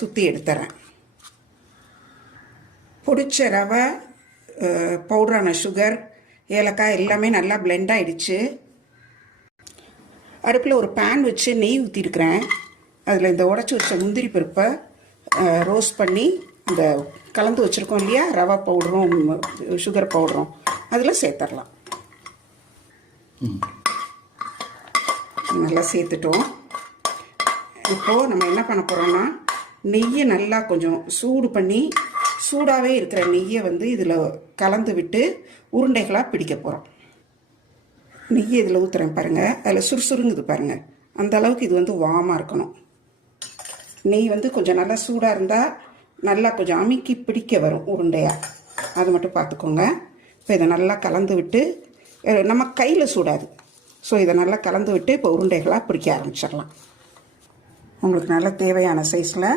சுற்றி எடுத்துறேன். பொடிச்ச ரவை, பவுடரான சுகர், ஏலக்காய் எல்லாமே நல்லா பிளெண்ட் ஆகிடுச்சு. அடுப்பில் ஒரு பேன் வச்சு நெய் ஊற்றிருக்கிறேன். அதில் இந்த உடச்சி வச்ச முந்திரி பருப்பை ரோஸ்ட் பண்ணி அந்த கலந்து வச்சுருக்கோம் இல்லையா, ரவை பவுடரும் சுகர் பவுடரும் அதில் சேர்த்துடலாம். நல்லா சேர்த்துட்டோம். இப்போது நம்ம என்ன பண்ண போகிறோம்னா, நெய்யை நல்லா கொஞ்சம் சூடு பண்ணி சூடாகவே இருக்கிற நெய்யை இதில் கலந்து விட்டு உருண்டைகளாக பிடிக்க போகிறோம். நெய்யை இதில் ஊற்றுறேன் பாருங்கள். அதில் சுறுசுறுங்குது பாருங்கள். அந்த அளவுக்கு இது வார்மாக இருக்கணும். நெய் கொஞ்சம் நல்லா சூடாக இருந்தால் நல்லா கொஞ்சம் அமுக்கி பிடிக்க வரும் உருண்டையாக. அது மட்டும் பார்த்துக்கோங்க. இப்போ இதை நல்லா கலந்து விட்டு, நம்ம கையில் சூடாது, ஸோ இதை நல்லா கலந்து விட்டு இப்போ உருண்டைகளாக பிடிக்க ஆரம்பிச்சிடலாம். உங்களுக்கு நல்லா தேவையான சைஸில்